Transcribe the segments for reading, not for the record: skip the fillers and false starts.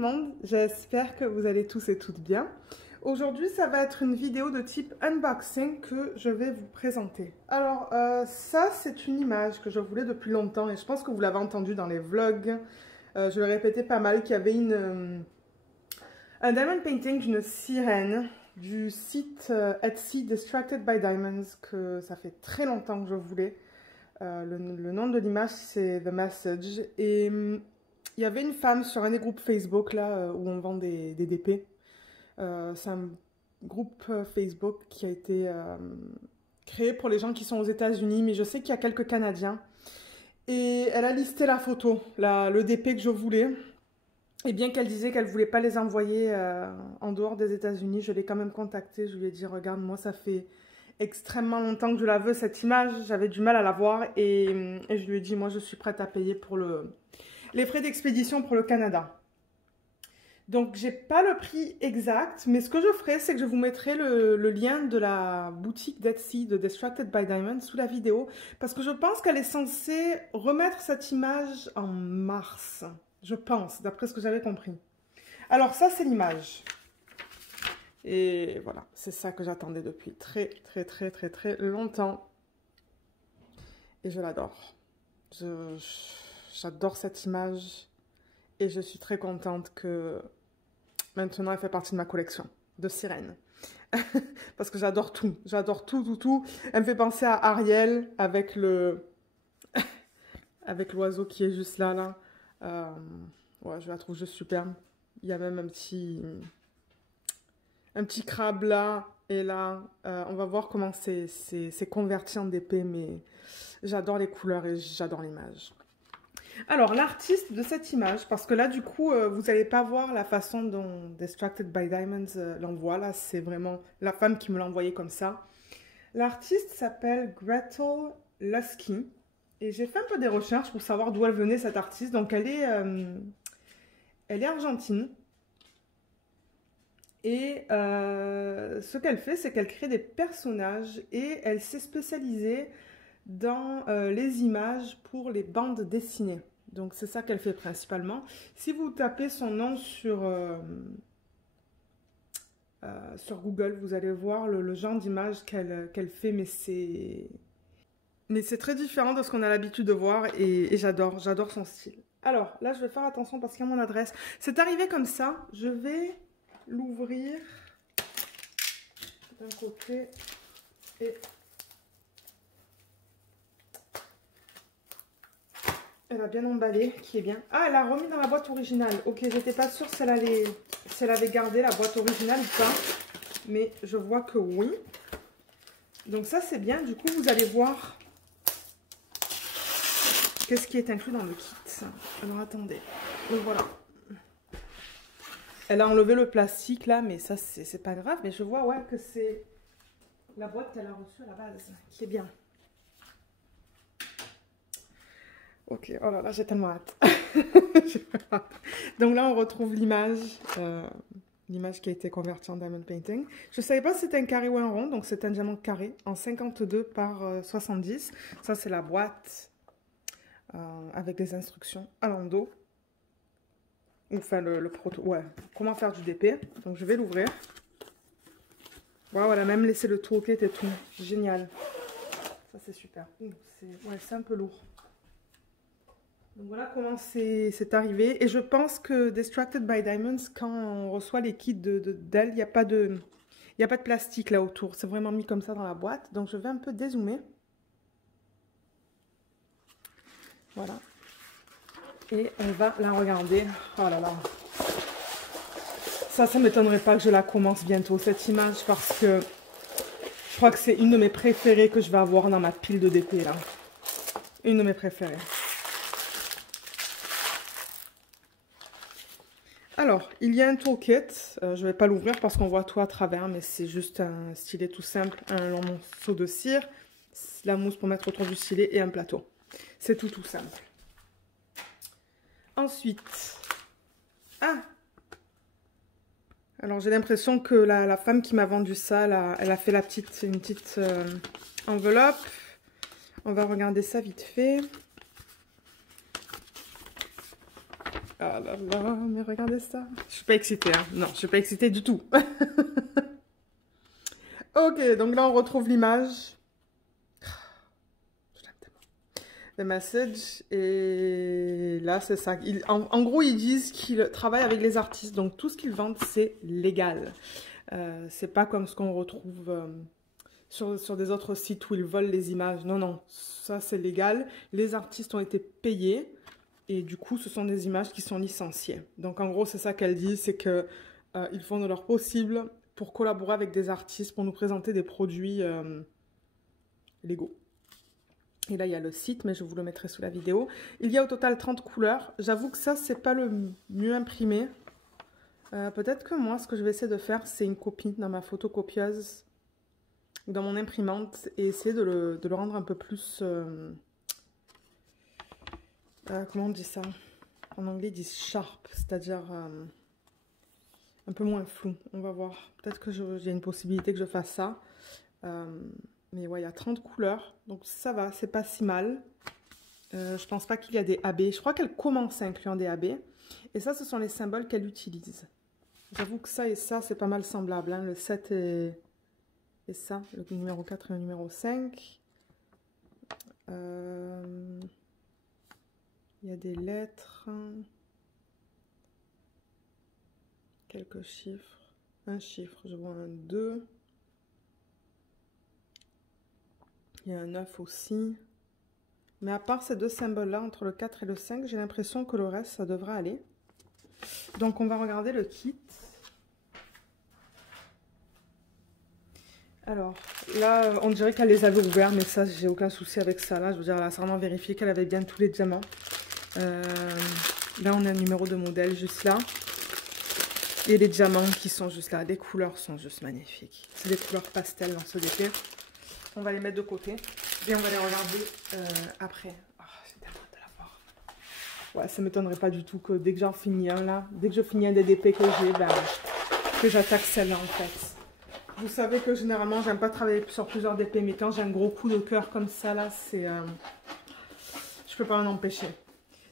le monde, j'espère que vous allez tous et toutes bien. Aujourd'hui, ça va être une vidéo de type unboxing que je vais vous présenter. Alors, ça, c'est une image que je voulais depuis longtemps et je pense que vous l'avez entendu dans les vlogs. Je le répétais pas mal qu'il y avait un diamond painting d'une sirène du site Etsy Distracted by Diamonds que ça fait très longtemps que je voulais. Le nom de l'image, c'est The Message. Et il y avait une femme sur un des groupes Facebook là où on vend des DP. C'est un groupe Facebook qui a été créé pour les gens qui sont aux États-Unis, mais je sais qu'il y a quelques Canadiens. Et elle a listé la photo, le DP que je voulais. Et bien qu'elle disait qu'elle ne voulait pas les envoyer en dehors des États-Unis, je l'ai quand même contactée. Je lui ai dit, regarde, moi ça fait extrêmement longtemps que je la veux, cette image. J'avais du mal à la voir et je lui ai dit, moi je suis prête à payer pour les frais d'expédition pour le Canada. Donc, j'ai pas le prix exact, mais ce que je ferai, c'est que je vous mettrai le lien de la boutique d'Etsy de Distracted by Diamonds sous la vidéo, parce que je pense qu'elle est censée remettre cette image en mars. Je pense, d'après ce que j'avais compris. Alors, ça, c'est l'image. Et voilà, c'est ça que j'attendais depuis très longtemps. Et je l'adore. J'adore cette image. Et je suis très contente que maintenant elle fait partie de ma collection de sirènes. Parce que j'adore tout. J'adore tout. Elle me fait penser à Ariel avec avec l'oiseau qui est juste là. Ouais, je la trouve juste superbe. Il y a même un petit crabe là et là. On va voir comment c'est converti en DP, mais j'adore les couleurs et j'adore l'image. Alors, l'artiste de cette image, parce que là, du coup, vous n'allez pas voir la façon dont Distracted by Diamonds l'envoie. Là, c'est vraiment la femme qui me l'a envoyé comme ça. L'artiste s'appelle Gretel Lusky. Et j'ai fait un peu des recherches pour savoir d'où elle venait, cette artiste. Donc, elle est argentine. Et ce qu'elle fait, c'est qu'elle crée des personnages et elle s'est spécialisée dans les images pour les bandes dessinées. Donc, c'est ça qu'elle fait principalement. Si vous tapez son nom sur Google, vous allez voir le genre d'image qu'elle fait, mais c'est très différent de ce qu'on a l'habitude de voir et j'adore son style. Alors, là, je vais faire attention parce qu'il y a mon adresse. C'est arrivé comme ça. Je vais l'ouvrir d'un côté et... Elle a bien emballé, qui est bien. Ah, elle a remis dans la boîte originale. Ok, j'étais pas sûre si elle avait gardé la boîte originale ou pas. Mais je vois que oui. Donc ça, c'est bien. Du coup, vous allez voir qu'est-ce qui est inclus dans le kit. Alors, attendez. Donc, voilà. Elle a enlevé le plastique, là, mais ça, c'est pas grave. Mais je vois, ouais, que c'est la boîte qu'elle a reçue à la base, qui est bien. Ok, oh là là, j'ai tellement hâte. Donc là, on retrouve l'image qui a été convertie en diamond painting. Je ne savais pas si c'était un carré ou un rond, donc c'est un diamant carré en 52 par 70. Ça, c'est la boîte avec des instructions à l'endos. Enfin, le proto... Ouais, comment faire du DP. Donc, je vais l'ouvrir. Waouh, elle a même laissé le toolkit et tout. Génial. Ça, c'est super. Ouais, c'est un peu lourd. Donc voilà comment c'est arrivé. Et je pense que Distracted by Diamonds, quand on reçoit les kits d'elle, il n'y a pas de plastique là autour. C'est vraiment mis comme ça dans la boîte. Donc je vais un peu dézoomer. Voilà. Et on va la regarder. Oh là là. Ça ne m'étonnerait pas que je la commence bientôt, cette image, parce que je crois que c'est une de mes préférées que je vais avoir dans ma pile de DP là. Une de mes préférées. Alors, il y a un toolkit, je ne vais pas l'ouvrir parce qu'on voit tout à travers, mais c'est juste un stylet tout simple, un long morceau de cire, la mousse pour mettre autour du stylet et un plateau. C'est tout simple. Ensuite, alors j'ai l'impression que la femme qui m'a vendu ça, elle a fait une petite enveloppe. On va regarder ça vite fait. Ah là là, mais regardez ça. Je suis pas excitée, hein. Non, je suis pas excitée du tout. Ok, donc là on retrouve l'image. Je l'aime tellement. Le message, et là c'est ça. En gros, ils disent qu'ils travaillent avec les artistes, donc tout ce qu'ils vendent c'est légal. C'est pas comme ce qu'on retrouve sur des autres sites où ils volent les images. Non, non, ça c'est légal. Les artistes ont été payés et du coup, ce sont des images qui sont licenciées. Donc en gros, c'est ça qu'elle dit, c'est que ils font de leur possible pour collaborer avec des artistes pour nous présenter des produits légaux. Et là, il y a le site, mais je vous le mettrai sous la vidéo. Il y a au total 30 couleurs. J'avoue que ça, c'est pas le mieux imprimé. Peut-être que moi, ce que je vais essayer de faire, c'est une copie dans ma photocopieuse, dans mon imprimante, et essayer de le rendre un peu plus... comment on dit ça? En anglais, ils disent sharp, c'est-à-dire un peu moins flou. On va voir. Peut-être que j'ai une possibilité que je fasse ça. Mais ouais, il y a 30 couleurs, donc ça va, c'est pas si mal. Je pense pas qu'il y a des AB. Je crois qu'elle commence à inclure des AB. Et ça, ce sont les symboles qu'elle utilise. J'avoue que ça et ça, c'est pas mal semblable, hein. Le 7 et ça, le numéro 4 et le numéro 5. Il y a des lettres. Quelques chiffres. Un chiffre, je vois un 2. Il y a un 9 aussi. Mais à part ces deux symboles-là, entre le 4 et le 5, j'ai l'impression que le reste, ça devrait aller. Donc, on va regarder le kit. Alors, là, on dirait qu'elle les avait ouverts, mais ça, j'ai aucun souci avec ça. Là, je veux dire, elle a sûrement vérifié qu'elle avait bien tous les diamants. Là, on a un numéro de modèle juste là. Et les diamants qui sont juste là. Les couleurs sont juste magnifiques. C'est des couleurs pastel dans ce DP. On va les mettre de côté. Et on va les regarder après. Oh, j'ai tellement hâte de la voir. Ouais, ça ne m'étonnerait pas du tout que dès que j'en finis un là, dès que je finis un des DP que j'ai, ben, que j'attaque celle-là en fait. Vous savez que généralement, j'aime pas travailler sur plusieurs DP, mais quand j'ai un gros coup de cœur comme ça là, c'est... je peux pas en empêcher.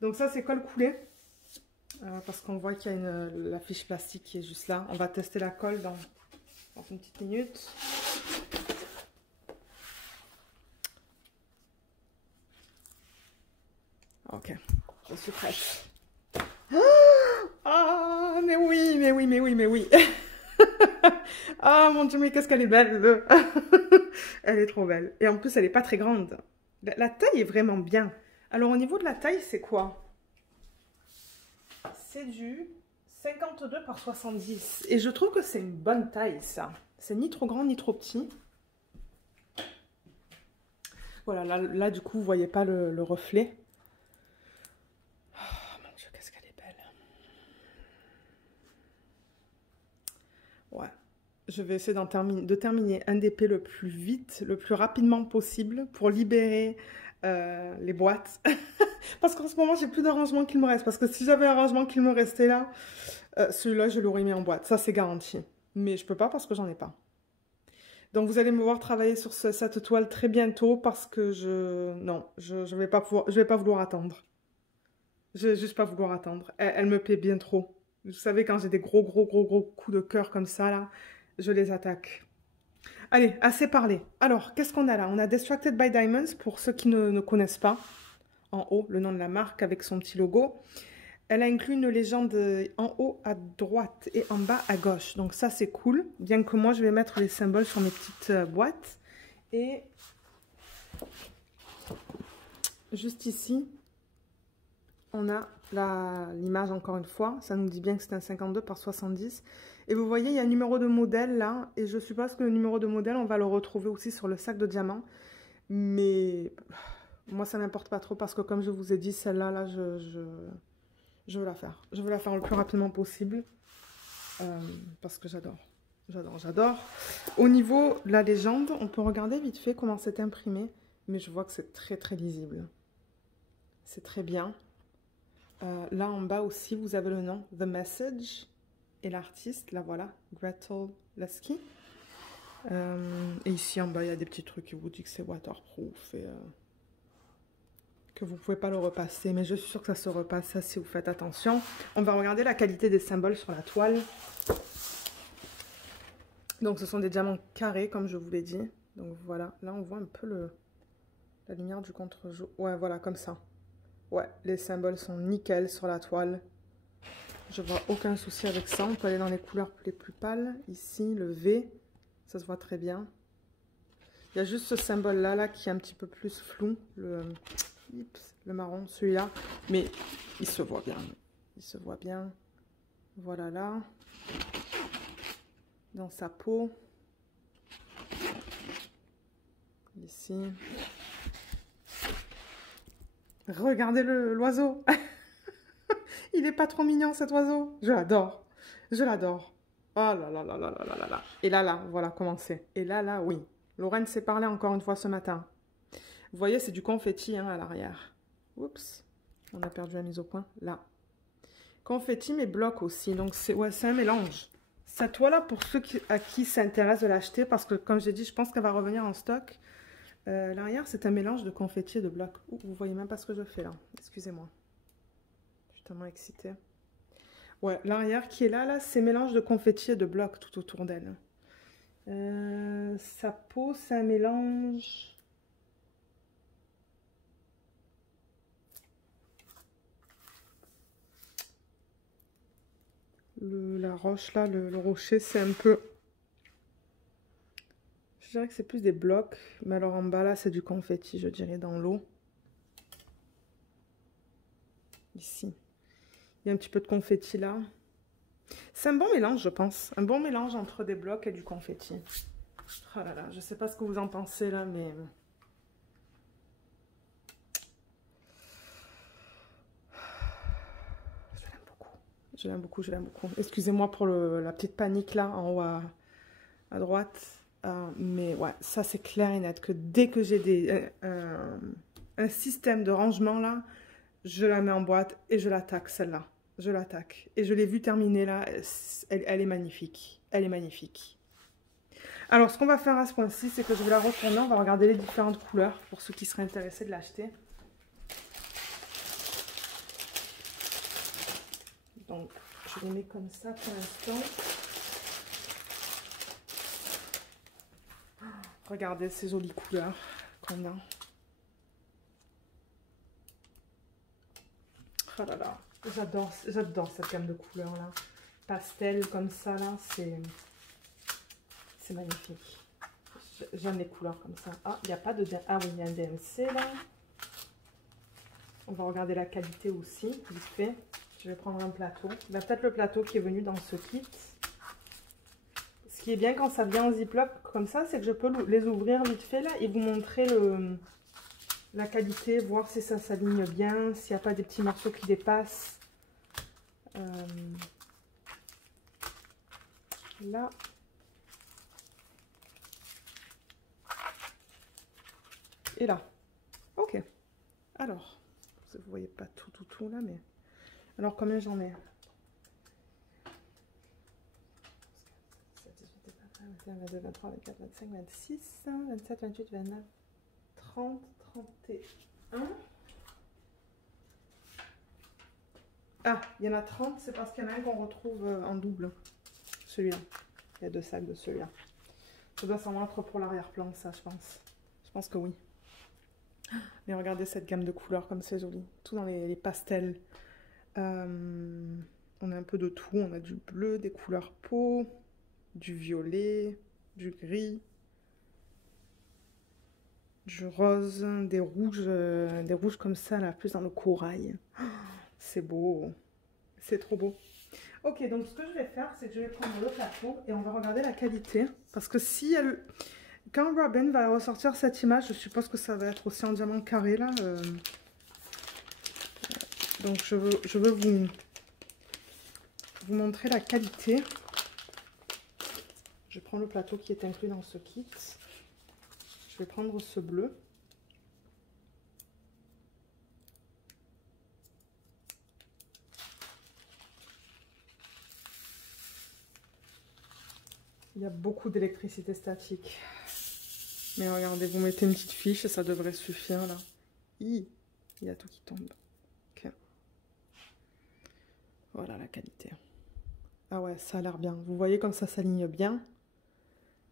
Donc ça, c'est colle coulée. Parce qu'on voit qu'il y a la fiche plastique qui est juste là. On va tester la colle dans une petite minute. Ok, je suis prête. Ah, mais oui, mais oui, mais oui, mais oui. Ah, mon Dieu, mais qu'est-ce qu'elle est belle. Elle est trop belle. Et en plus, elle n'est pas très grande. La taille est vraiment bien. Alors, au niveau de la taille, c'est quoi? C'est du 52 par 70. Et je trouve que c'est une bonne taille, ça. C'est ni trop grand, ni trop petit. Voilà, là du coup, vous voyez pas le reflet. Oh, mon Dieu, qu'est-ce qu'elle est belle. Ouais. Je vais essayer de terminer un DP le plus vite, le plus rapidement possible pour libérer les boîtes. Parce qu'en ce moment, j'ai plus d'arrangement qu'il me reste. Parce que si j'avais un rangement qu'il me restait là, celui-là, je l'aurais mis en boîte. Ça, c'est garanti. Mais je peux pas parce que j'en ai pas. Donc, vous allez me voir travailler sur cette toile très bientôt parce que je vais pas vouloir attendre. Je vais juste pas vouloir attendre. Elle me plaît bien trop. Vous savez, quand j'ai des gros coups de cœur comme ça, là, je les attaque. Allez, assez parlé. Alors, qu'est-ce qu'on a là? On a Distracted by Diamonds, pour ceux qui ne connaissent pas. En haut, le nom de la marque avec son petit logo. Elle a inclus une légende en haut à droite et en bas à gauche. Donc ça, c'est cool. Bien que moi, je vais mettre les symboles sur mes petites boîtes. Et juste ici, on a l'image encore une fois. Ça nous dit bien que c'est un 52 par 70. Et vous voyez, il y a un numéro de modèle là. Et je suppose que le numéro de modèle, on va le retrouver aussi sur le sac de diamants. Mais moi, ça n'importe pas trop parce que comme je vous ai dit, celle-là, là, je veux la faire. Je veux la faire le plus rapidement possible. Parce que j'adore. J'adore. Au niveau de la légende, on peut regarder vite fait comment c'est imprimé. Mais je vois que c'est très lisible. C'est très bien. Là en bas aussi, vous avez le nom The Message et l'artiste, là voilà, Gretel Lasky. Et ici en bas, il y a des petits trucs qui vous disent que c'est waterproof. que vous ne pouvez pas le repasser, mais je suis sûre que ça se repasse, ça, si vous faites attention. On va regarder la qualité des symboles sur la toile. Donc, ce sont des diamants carrés, comme je vous l'ai dit. Donc, voilà. Là, on voit un peu la lumière du contre-jour. Ouais, voilà, comme ça. Ouais, les symboles sont nickel sur la toile. Je vois aucun souci avec ça. On peut aller dans les couleurs les plus pâles. Ici, le V, ça se voit très bien. Il y a juste ce symbole-là là, qui est un petit peu plus flou. Le marron, celui-là. Mais il se voit bien. Il se voit bien. Voilà là. Dans sa peau. Ici. Regardez l'oiseau. Il est pas trop mignon cet oiseau. Je l'adore. Je l'adore. Oh là là là là là là là là. Et là, voilà comment c'est. Et là, oui. Lorraine s'est parlé encore une fois ce matin. Vous voyez, c'est du confetti hein, à l'arrière. Oups. On a perdu la mise au point. Là. Confetti, mais bloc aussi. Donc, c'est un mélange. Cette toile-là, pour ceux à qui ça intéresse de l'acheter, parce que, comme j'ai dit, je pense qu'elle va revenir en stock. L'arrière, c'est un mélange de confetti et de bloc. Vous voyez même pas ce que je fais là. Excusez-moi. Je suis tellement excitée. Ouais, l'arrière qui est là, c'est mélange de confetti et de bloc tout autour d'elle. Sa peau, c'est un mélange... La roche là, le rocher, c'est un peu... Je dirais que c'est plus des blocs, mais alors en bas là, c'est du confetti, je dirais, dans l'eau. Ici. Il y a un petit peu de confetti là. C'est un bon mélange, je pense. Un bon mélange entre des blocs et du confetti. Oh là là, je sais pas ce que vous en pensez là, mais... Je l'aime beaucoup. Je l'aime beaucoup, je l'aime beaucoup. Excusez-moi pour la petite panique là, en haut à droite. Mais ouais, ça c'est clair et net que dès que j'ai un système de rangement là, je la mets en boîte et je l'attaque celle-là. Je l'attaque. Et je l'ai vue terminer là, elle est magnifique. Elle est magnifique. Alors ce qu'on va faire à ce point-ci, c'est que je vais la retourner, on va regarder les différentes couleurs pour ceux qui seraient intéressés de l'acheter. Donc je les mets comme ça pour l'instant. Regardez ces jolies couleurs qu'on a. Oh là là, j'adore cette gamme de couleurs là. Pastel comme ça là, c'est magnifique. J'aime les couleurs comme ça. Ah, il n'y a pas de... Ah oui, il y a un DMC là. On va regarder la qualité aussi, vite fait. Je vais prendre un plateau. Il y a peut-être le plateau qui est venu dans ce kit. Ce qui est bien quand ça vient en ziploc comme ça, c'est que je peux les ouvrir vite fait là et vous montrer la qualité, voir si ça s'aligne bien, s'il n'y a pas des petits morceaux qui dépassent. Là. Et là. Ok. Alors, vous ne voyez pas tout là, mais... Alors, combien j'en ai? 21, 22, 23, 24, 25, 26, 27, 28, 29, 30, 31. Ah, il y en a 30, c'est parce qu'il y en a un qu'on retrouve en double. Celui-là. Il y a 2 sacs de celui-là. Ça doit s'en être pour l'arrière-plan, ça, je pense. Je pense que oui. Mais regardez cette gamme de couleurs comme c'est joli. Tout dans les pastels. On a un peu de tout. On a du bleu, des couleurs peau, du violet, du gris, du rose, des rouges comme ça, là, plus dans le corail. C'est beau. C'est trop beau. Ok, donc ce que je vais faire, c'est que je vais prendre le plateau et on va regarder la qualité. Parce que si elle... Quand Robin va ressortir cette image, je suppose que ça va être aussi en diamant carré, là. Donc je veux vous montrer la qualité. Je prends le plateau qui est inclus dans ce kit. Je vais prendre ce bleu. Il y a beaucoup d'électricité statique. Mais regardez, vous mettez une petite fiche et ça devrait suffire là. Il y a tout qui tombe. Ok. Voilà la qualité. Ah ouais, ça a l'air bien. Vous voyez comme ça s'aligne bien.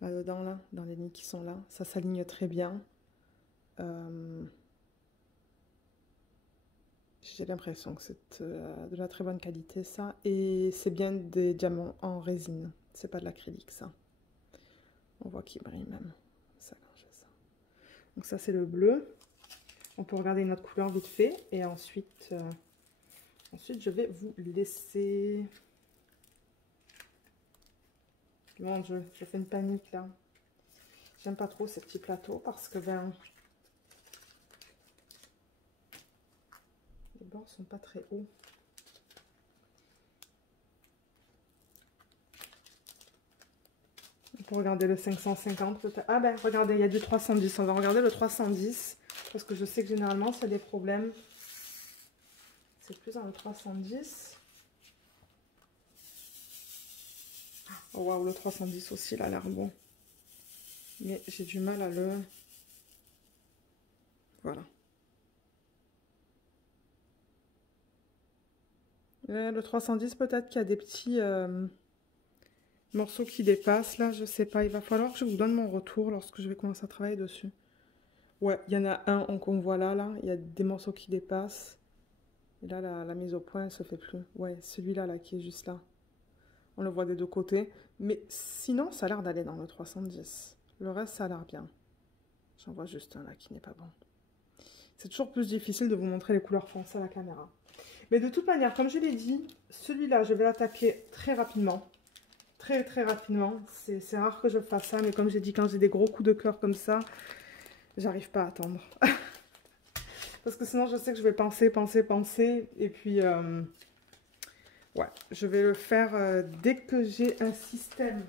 Là-dedans, là, dans les lignes qui sont là. Ça s'aligne très bien. J'ai l'impression que c'est de la très bonne qualité, ça. Et c'est bien des diamants en résine. C'est pas de l'acrylique, ça. On voit qu'il brille même. Ça, quand je fais ça. Donc ça, c'est le bleu. On peut regarder une autre couleur vite fait. Et ensuite, ensuite je vais vous laisser... Mon Dieu, je fais une panique, là. J'aime pas trop ces petits plateaux parce que, ben... les bords sont pas très hauts. Pour regarder le 550 peut-être. Ah ben regardez, il y a du 310. On va regarder le 310 parce que je sais que généralement c'est des problèmes. C'est plus dans le 310. Oh waouh, le 310 aussi, il a l'air bon. Mais j'ai du mal à le... Voilà. Le 310 peut-être qu'il y a des petits... morceaux qui dépassent là, je sais pas, il va falloir que je vous donne mon retour lorsque je vais commencer à travailler dessus. Ouais, il y en a un qu'on voit là, il y a des morceaux qui dépassent. Et là, la mise au point, elle se fait plus. Ouais, celui-là là, qui est juste là. On le voit des deux côtés. Mais sinon, ça a l'air d'aller dans le 310. Le reste, ça a l'air bien. J'en vois juste un là qui n'est pas bon. C'est toujours plus difficile de vous montrer les couleurs foncées à la caméra. Mais de toute manière, comme je l'ai dit, celui-là, je vais l'attaquer très rapidement. Très rapidement. C'est rare que je fasse ça, mais comme j'ai dit, quand j'ai des gros coups de cœur comme ça, j'arrive pas à attendre. Parce que sinon, je sais que je vais penser. Et puis, ouais, je vais le faire dès que j'ai un système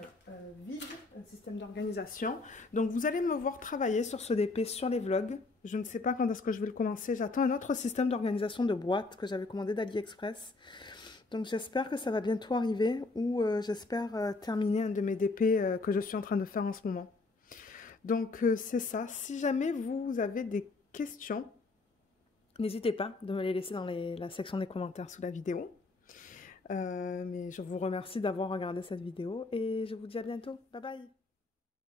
vide, un système d'organisation. Donc, vous allez me voir travailler sur ce DP sur les vlogs. Je ne sais pas quand est-ce que je vais le commencer. J'attends un autre système d'organisation de boîtes que j'avais commandé d'AliExpress. Donc j'espère que ça va bientôt arriver ou j'espère terminer un de mes DP que je suis en train de faire en ce moment. Donc c'est ça. Si jamais vous avez des questions, n'hésitez pas de me les laisser dans la section des commentaires sous la vidéo. Mais je vous remercie d'avoir regardé cette vidéo et je vous dis à bientôt. Bye bye!